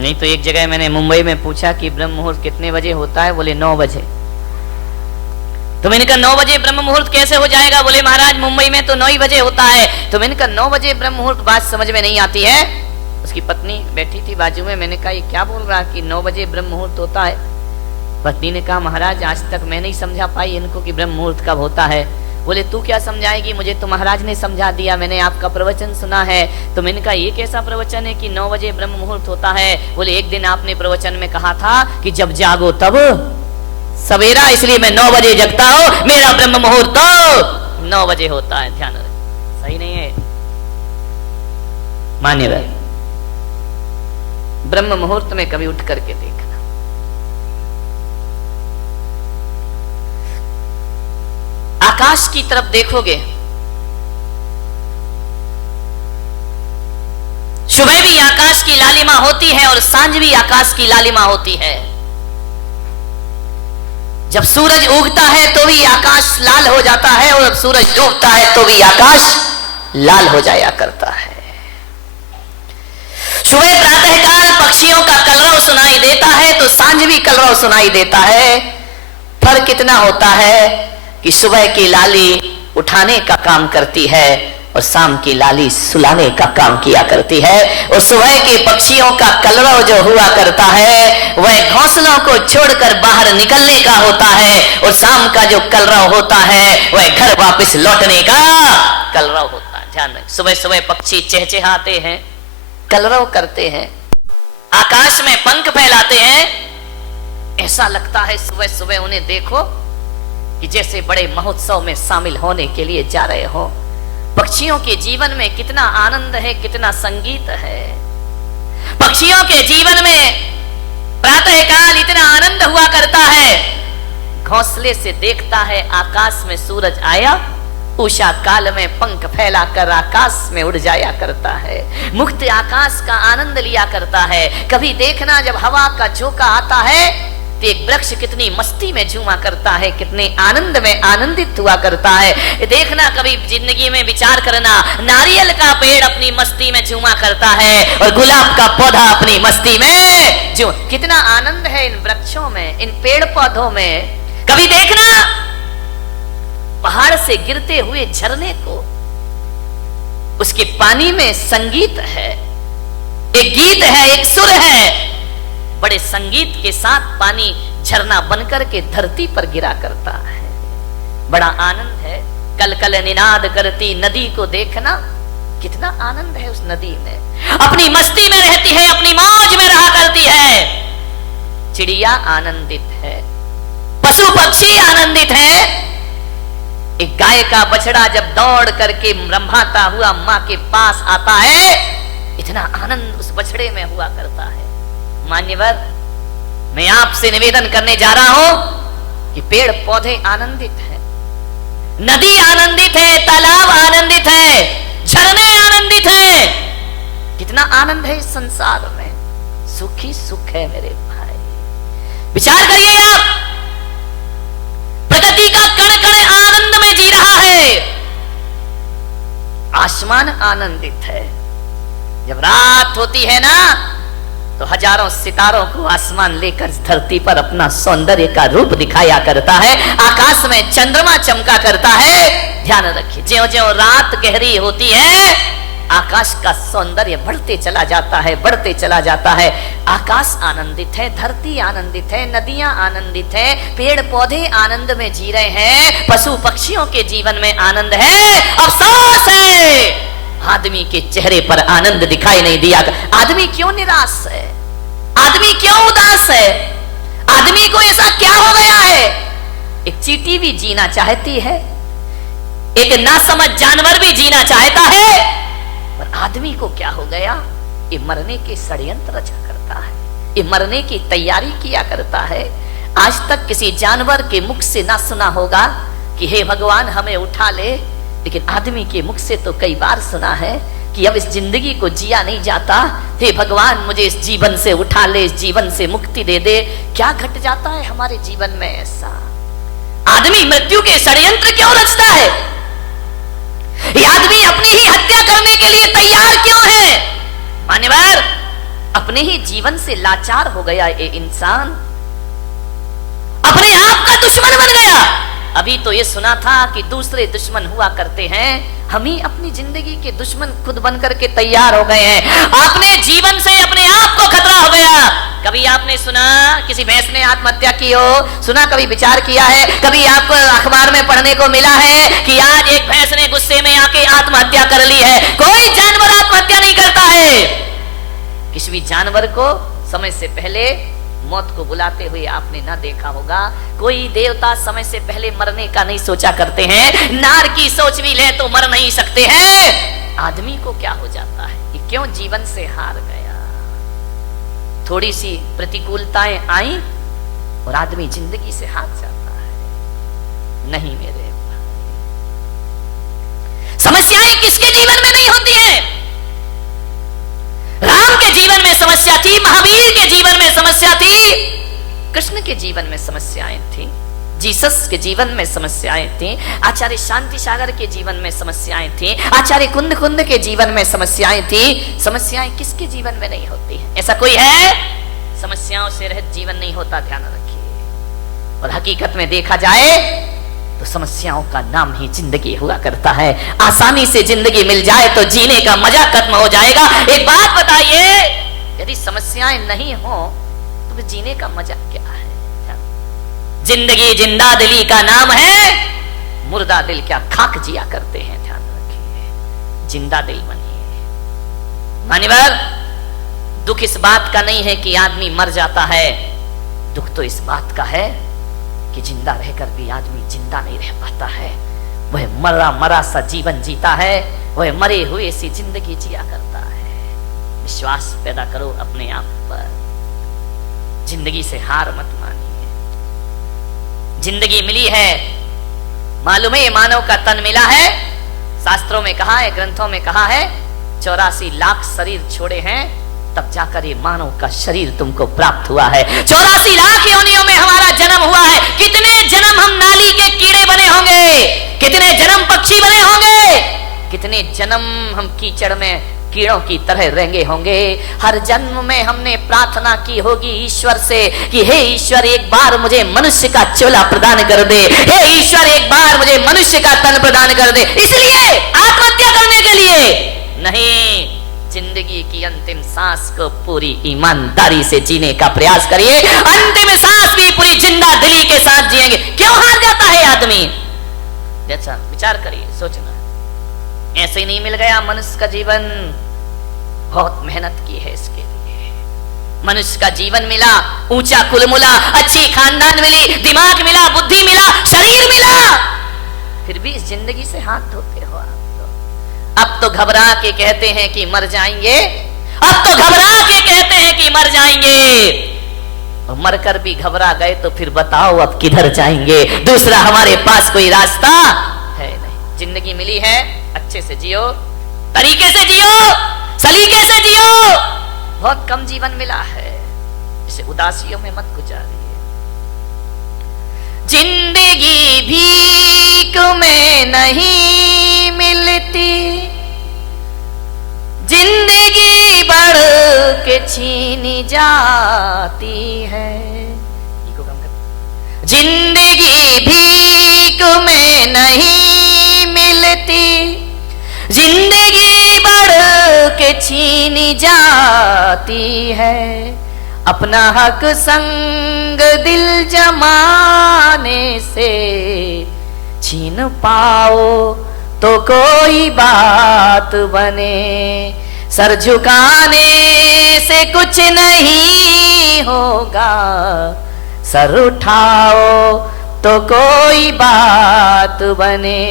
नहीं तो एक जगह मैंने मुंबई में पूछा कि ब्रह्म मुहूर्त कितने बजे होता है, बोले 9 बजे। तो मैंने कहा 9 बजे ब्रह्म मुहूर्त कैसे हो जाएगा, बोले महाराज मुंबई में तो 9 ही बजे होता है। तो मैंने कहा 9 बजे ब्रह्म मुहूर्त, बात समझ में नहीं आती है। उसकी पत्नी बैठी थी बाजू में, मैंने कहा ये क्या बोल रहा कि 9 बजे ब्रह्म मुहूर्त होता है। पत्नी ने कहा महाराज आज तक मैं नहीं समझा पाई इनको कि ब्रह्म मुहूर्त कब होता है। बोले तू क्या समझाएगी, मुझे तो महाराज ने समझा दिया, मैंने आपका प्रवचन सुना है। तो मैंने कहा ये कैसा प्रवचन है कि 9 बजे ब्रह्म मुहूर्त होता है। बोले एक दिन आपने प्रवचन में कहा था कि जब जागो तब सवेरा, इसलिए मैं 9 बजे जगता हूं, मेरा ब्रह्म मुहूर्त तो 9 बजे होता है। ध्यान रख, सही नहीं है मान्यवर। ब्रह्म मुहूर्त में कभी उठ करके देखना। आकाश की तरफ देखोगे, सुबह भी आकाश की लालिमा होती है और सांझ भी आकाश की लालिमा होती है। जब सूरज उगता है तो भी आकाश लाल हो जाता है और जब सूरज डूबता है तो भी आकाश लाल हो जाया करता है। सुबह प्रातःकाल पक्षियों का कलरव सुनाई देता है तो सांझ भी कलरव सुनाई देता है। फर्क कितना होता है कि सुबह की लाली उठाने का काम करती है और शाम की लाली सुलाने का काम किया करती है। और सुबह के पक्षियों का कलरव जो हुआ करता है वह घोंसलों को छोड़कर बाहर निकलने का होता है और शाम का जो कलरव होता है वह घर वापस लौटने का कलरव होता है। ध्यान रखें, सुबह सुबह पक्षी चहचहाते हैं, कलरव करते हैं, आकाश में पंख फैलाते हैं। ऐसा लगता है सुबह सुबह उन्हें देखो कि जैसे बड़े महोत्सव में शामिल होने के लिए जा रहे हो। पक्षियों के जीवन में कितना आनंद है, कितना संगीत है। पक्षियों के जीवन में प्रातःकाल इतना आनंद हुआ करता है, घोंसले से देखता है आकाश में सूरज आया, उषा काल में पंख फैलाकर आकाश में उड़ जाया करता है, मुक्त आकाश का आनंद लिया करता है। कभी देखना जब हवा का झोंका आता है तो एक वृक्ष कितनी मस्ती में झूमा करता है, कितने आनंद में आनंदित हुआ करता है। देखना कभी जिंदगी में विचार करना, नारियल का पेड़ अपनी मस्ती में झूमा करता है और गुलाब का पौधा अपनी मस्ती में जो कितना आनंद है इन वृक्षों में, इन पेड़ पौधों में। कभी देखना पहाड़ से गिरते हुए झरने को, उसके पानी में संगीत है, एक गीत है, एक सुर है। बड़े संगीत के साथ पानी झरना बनकर के धरती पर गिरा करता है, बड़ा आनंद है। कल कल निनाद करती नदी को देखना, कितना आनंद है उस नदी में, अपनी मस्ती में रहती है, अपनी मौज में रहा करती है। चिड़िया आनंदित है, पशु पक्षी आनंदित है। एक गाय का बछड़ा जब दौड़ करके रंभाता हुआ मां के पास आता है, इतना आनंद उस बछड़े में हुआ करता है। मान्यवर, मैं आपसे निवेदन करने जा रहा हूं कि पेड़ पौधे आनंदित हैं, नदी आनंदित है, तालाब आनंदित है, झरने आनंदित हैं। कितना आनंद है इस संसार में, सुख ही सुख है मेरे भाई। विचार करिए आप, प्रकृति का कण कण आनंद में जी रहा है, आसमान आनंदित है। जब रात होती है ना तो हजारों सितारों को आसमान लेकर धरती पर अपना सौंदर्य का रूप दिखाया करता है, आकाश में चंद्रमा चमका करता है। ध्यान रखिए, ज्यों ज्यों रात गहरी होती है आकाश का सौंदर्य बढ़ते चला जाता है, बढ़ते चला जाता है। आकाश आनंदित है, धरती आनंदित है, नदियां आनंदित है, पेड़ पौधे आनंद में जी रहे हैं, पशु पक्षियों के जीवन में आनंद है। अफसोस है आदमी के चेहरे पर आनंद दिखाई नहीं दिया। आदमी क्यों निराश है, आदमी क्यों उदास है, आदमी को ऐसा क्या हो गया है। एक चींटी भी जीना चाहती है, एक नासमझ जानवर भी जीना चाहता है, पर आदमी को क्या हो गया, ये मरने के षड्यंत्र रचा करता है, ये मरने की तैयारी किया करता है। आज तक किसी जानवर के मुख से ना सुना होगा कि हे भगवान हमें उठा ले, लेकिन आदमी के मुख से तो कई बार सुना है कि अब इस जिंदगी को जिया नहीं जाता, हे भगवान मुझे इस जीवन से उठा ले, इस जीवन से मुक्ति दे दे। क्या घट जाता है हमारे जीवन में ऐसा? आदमी मृत्यु के षड्यंत्र क्यों रचता है? ये आदमी अपनी ही हत्या करने के लिए तैयार क्यों है? मान्यवर, अपने ही जीवन से लाचार हो गया ये इंसान, अपने आप का दुश्मन बन गया। अभी तो ये सुना था कि दूसरे दुश्मन हुआ करते हैं, हम ही अपनी जिंदगी के दुश्मन खुद बनकर के तैयार हो गए हैं। अपने जीवन से अपने आप को खतरा हो गया। कभी आपने सुना किसी भैंस ने आत्महत्या की हो? सुना? कभी विचार किया है? कभी आपको अखबार में पढ़ने को मिला है कि आज एक भैंस ने गुस्से में आके आत्महत्या कर ली है? कोई जानवर आत्महत्या नहीं करता है। किसी भी जानवर को समय से पहले मौत को बुलाते हुए आपने ना देखा होगा। कोई देवता समय से पहले मरने का नहीं सोचा करते हैं। नार की सोच भी ले तो मर नहीं सकते हैं। आदमी को क्या हो जाता है कि क्यों जीवन से हार गया? थोड़ी सी प्रतिकूलताएं आई और आदमी जिंदगी से हार जाता है। नहीं मेरे समस्याएं किसके जीवन में नहीं होती है? राम के जीवन में समस्या थी, महावीर के जीवन में समस्या थी, कृष्ण के जीवन में समस्याएं थी, जीसस के जीवन में समस्याएं थी, आचार्य शांति सागर के जीवन में समस्याएं थी, आचार्य कुंद कुंद के जीवन में समस्याएं थी। समस्याएं किसके जीवन में नहीं होती है? ऐसा कोई है? समस्याओं से रहित जीवन नहीं होता, ध्यान रखिए। और हकीकत में देखा जाए तो समस्याओं का नाम ही जिंदगी हुआ करता है। आसानी से जिंदगी मिल जाए तो जीने का मजा खत्म हो जाएगा। एक बात बताइए, यदि समस्याएं नहीं हो तो जीने का मजा क्या है? जिंदगी जिंदा दिली का नाम है, मुर्दा दिल क्या खाक जिया करते हैं। ध्यान रखिए, जिंदा दिल बनिए। मान्यवर, दुख इस बात का नहीं है कि आदमी मर जाता है, दुख तो इस बात का है कि जिंदा रहकर भी आदमी जिंदा नहीं रह पाता है। वह मरा मरा सा जीवन जीता है, वह मरे हुए सी जिंदगी जिया करता है। विश्वास पैदा करो अपने आप पर, जिंदगी से हार मत मानिए। जिंदगी मिली है, मालूम है ये मानव का तन मिला है। शास्त्रों में कहा है, ग्रंथों में कहा है, 84 लाख शरीर छोड़े हैं तब जाकर ये मानव का शरीर तुमको प्राप्त हुआ है। 84 लाख योनियों में हमारा जन्म हुआ है। कितने जन्म हम नाली के कीड़े बने होंगे, कितने जन्म पक्षी बने होंगे, कितने जन्म हम कीचड़ में कीड़ों की तरह रहेंगे होंगे। हर जन्म में हमने प्रार्थना की होगी ईश्वर से कि हे ईश्वर, एक बार मुझे मनुष्य का चोला प्रदान कर दे, हे ईश्वर एक बार मुझे मनुष्य का तन प्रदान कर दे। इसलिए आत्महत्या करने के लिए नहीं, जिंदगी की अंतिम सांस को पूरी ईमानदारी से जीने का प्रयास करिए। अंतिम सांस भी पूरी जिंदा दिली के साथ जिएंगे। क्यों हार जाता है आदमी? जैसा विचार करिए, सोचना। ऐसे ही नहीं मिल गया मनुष्य का जीवन, बहुत मेहनत की है इसके लिए। मनुष्य का जीवन मिला, ऊंचा कुल मिला, अच्छी खानदान मिली, दिमाग मिला, बुद्धि मिला, शरीर मिला, फिर भी इस जिंदगी से हाथ धोते हो। अब तो घबरा के कहते हैं कि मर जाएंगे, अब तो घबरा के कहते हैं कि मर जाएंगे। और मरकर भी घबरा गए तो फिर बताओ अब किधर जाएंगे? दूसरा हमारे पास कोई रास्ता है नहीं। जिंदगी मिली है, अच्छे से जियो, तरीके से जियो, सलीके से जियो। बहुत कम जीवन मिला है, इसे उदासियों में मत गुजारिए। जिंदगी भीख में नहीं मिलती, जिंदगी बढ़ के छीनी जाती है। जिंदगी भीख में नहीं मिलती, जिंदगी बढ़ के छीनी जाती है। अपना हक संग दिल जमाने से छीन पाओ तो कोई बात बने। सर झुकाने से कुछ नहीं होगा, सर उठाओ तो कोई बात बने।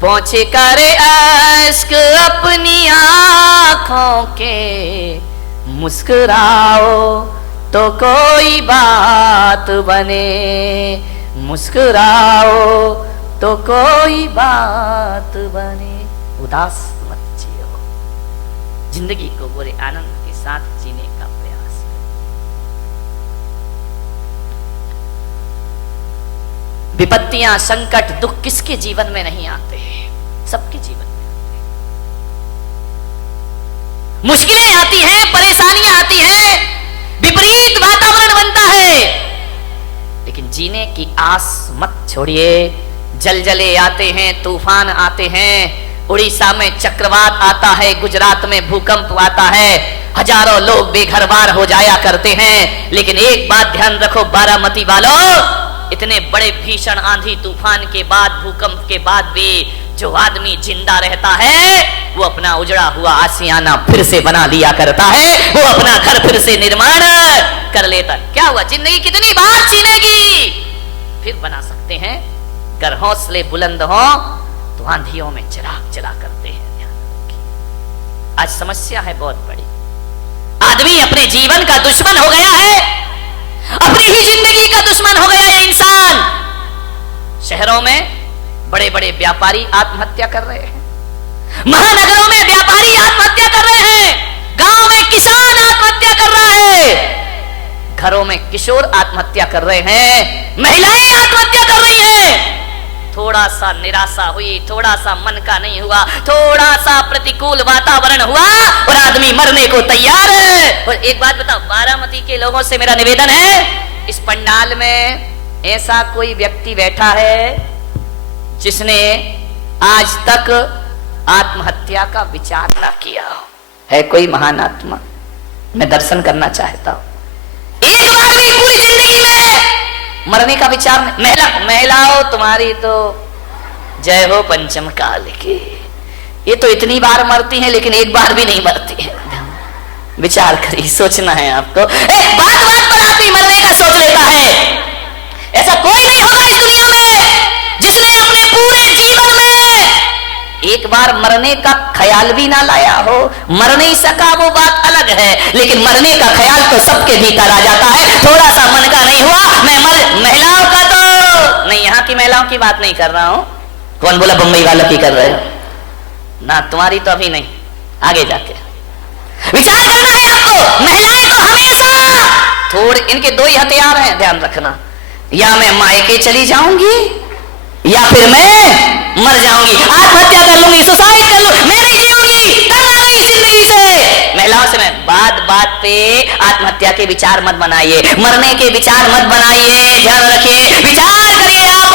पोंछ कर अश्क अपनी आंखों के, मुस्कुराओ तो कोई बात बने। मुस्कुराओ तो कोई बात बने। उदास मत जियो, जिंदगी को बड़े आनंद के साथ जीने का प्रयास करो। विपत्तियां, संकट, दुख किसके जीवन में नहीं आते? सबके जीवन में आते। मुश्किलें आती हैं, परेशानियां आती हैं, विपरीत वातावरण बनता है, लेकिन जीने की आस मत छोड़िए। जलजले आते हैं, तूफान आते हैं, उड़ीसा में चक्रवात आता है, गुजरात में भूकंप आता है, हजारों लोग बेघरबार हो जाया करते हैं। लेकिन एक बात ध्यान रखो बारामती वालों, इतने बड़े भीषण आंधी तूफान के बाद, भूकंप के बाद भी जो आदमी जिंदा रहता है वो अपना उजड़ा हुआ आशियाना फिर से बना लिया करता है, वो अपना घर फिर से निर्माण कर लेता है। क्या हुआ, जिंदगी कितनी बार छीनेगी, फिर बना सकते हैं। अगर हौसले बुलंद हो तो आंधियों में चिराग जला करते हैं। ध्यान रखिए, आज समस्या है बहुत बड़ी। आदमी अपने जीवन का दुश्मन हो गया है, अपनी ही जिंदगी का दुश्मन हो गया ये इंसान। शहरों में बड़े बड़े व्यापारी आत्महत्या कर रहे हैं, महानगरों में व्यापारी आत्महत्या कर रहे हैं, गांव में किसान आत्महत्या कर रहा है, घरों में किशोर आत्महत्या कर रहे हैं, महिलाएं आत्महत्या कर रही हैं। थोड़ा सा निराशा हुई, थोड़ा सा मन का नहीं हुआ, थोड़ा सा प्रतिकूल वातावरण हुआ और आदमी मरने को तैयार है। और एक बात बताओ, बारामती के लोगों से मेरा निवेदन है, इस पंडाल में ऐसा कोई व्यक्ति बैठा है जिसने आज तक आत्महत्या का विचार ना किया हो? है कोई महान आत्मा? मैं दर्शन करना चाहता हूं। एक बार भी पूरी जिंदगी में मरने का विचार नहीं। महिलाओं तुम्हारी तो जय हो पंचम काल की, ये तो इतनी बार मरती हैं लेकिन एक बार भी नहीं मरती है। विचार करिए, सोचना है आपको। बात बात पर आदमी मरने का सोच लेता है। ऐसा कोई नहीं होगा इस दुनिया में जिसने अपने पूरे जीवन में एक बार मरने का ख्याल भी ना लाया हो। मर नहीं सका वो बात अलग है, लेकिन मरने का ख्याल तो सबके भीतर आ जाता है। थोड़ा सा मन का नहीं हुआ, मैं महिलाओं का तो नहीं, यहाँ की महिलाओं की बात नहीं कर रहा हूं। कौन बोला बंबई वालों की कर रहे हो ना? तुम्हारी तो अभी नहीं, आगे जाके विचार करना है आपको। महिलाएं तो हमेशा थोड़े, इनके दो ही हथियार हैं, ध्यान रखना। या मैं मायके चली जाऊंगी या फिर मैं मर जाऊंगी, आत्महत्या कर लूंगी, सुसाइड कर लूंगी, मैं नहीं जीऊंगी, तंग आ गई जिंदगी से। महिलाओं से मैं बात बात पे आत्महत्या के विचार मत बनाइए, मरने के विचार मत बनाइए। ध्यान रखिए, विचार करिए आप,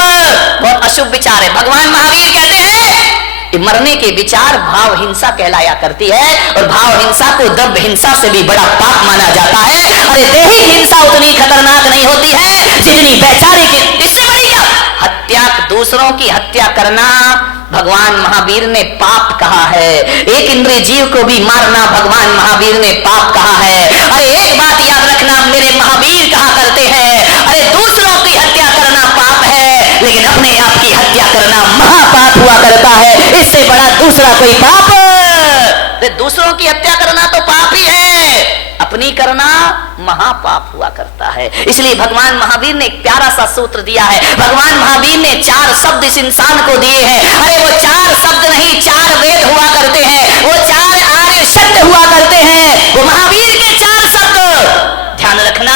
बहुत अशुभ विचार है। भगवान महावीर कहते हैं मरने के विचार भाव हिंसा कहलाया करती है, और भाव हिंसा को द्रव्य हिंसा से भी बड़ा पाप माना जाता है। अरे देही हिंसा उतनी खतरनाक नहीं होती है जितनी वैचारिक, इससे बड़ी क्या हत्या, दूसरों की हत्या करना भगवान महावीर ने पाप कहा है। एक इंद्रिय जीव को भी मारना भगवान महावीर ने पाप कहा है। अरे एक बात याद रखना, मेरे महावीर कहा करते हैं, अरे दूसरों की हत्या करना पाप है, लेकिन अपने आप की हत्या करना महापाप हुआ करता है। इससे बड़ा दूसरा कोई पाप, दूसरों की हत्या करना तो पाप ही है, अपनी करना महापाप हुआ करता है। इसलिए भगवान महावीर ने एक प्यारा सा सूत्र दिया है। भगवान महावीर ने 4 शब्द इस इंसान को दिए हैं। अरे वो 4 शब्द नहीं, 4 वेद हुआ करते हैं, वो 4 आर्य शब्द हुआ करते हैं, वो महावीर के 4 शब्द। ध्यान रखना,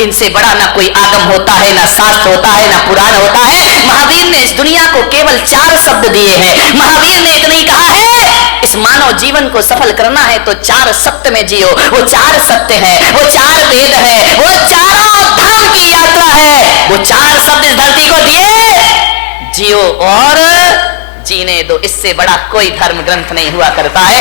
इनसे बड़ा ना कोई आगम होता है, ना शास्त्र होता है, ना पुराण होता है। महावीर ने इस दुनिया को केवल 4 शब्द दिए हैं। महावीर ने इतना ही कहा है, इस मानव जीवन को सफल करना है तो 4 सत्य में जियो। वो 4 सत्य है, वो 4 वेद है, वो चारों धाम की यात्रा है। वो 4 शब्द इस धरती को दिए, जियो और जीने दो। इससे बड़ा कोई धर्म ग्रंथ नहीं हुआ करता है।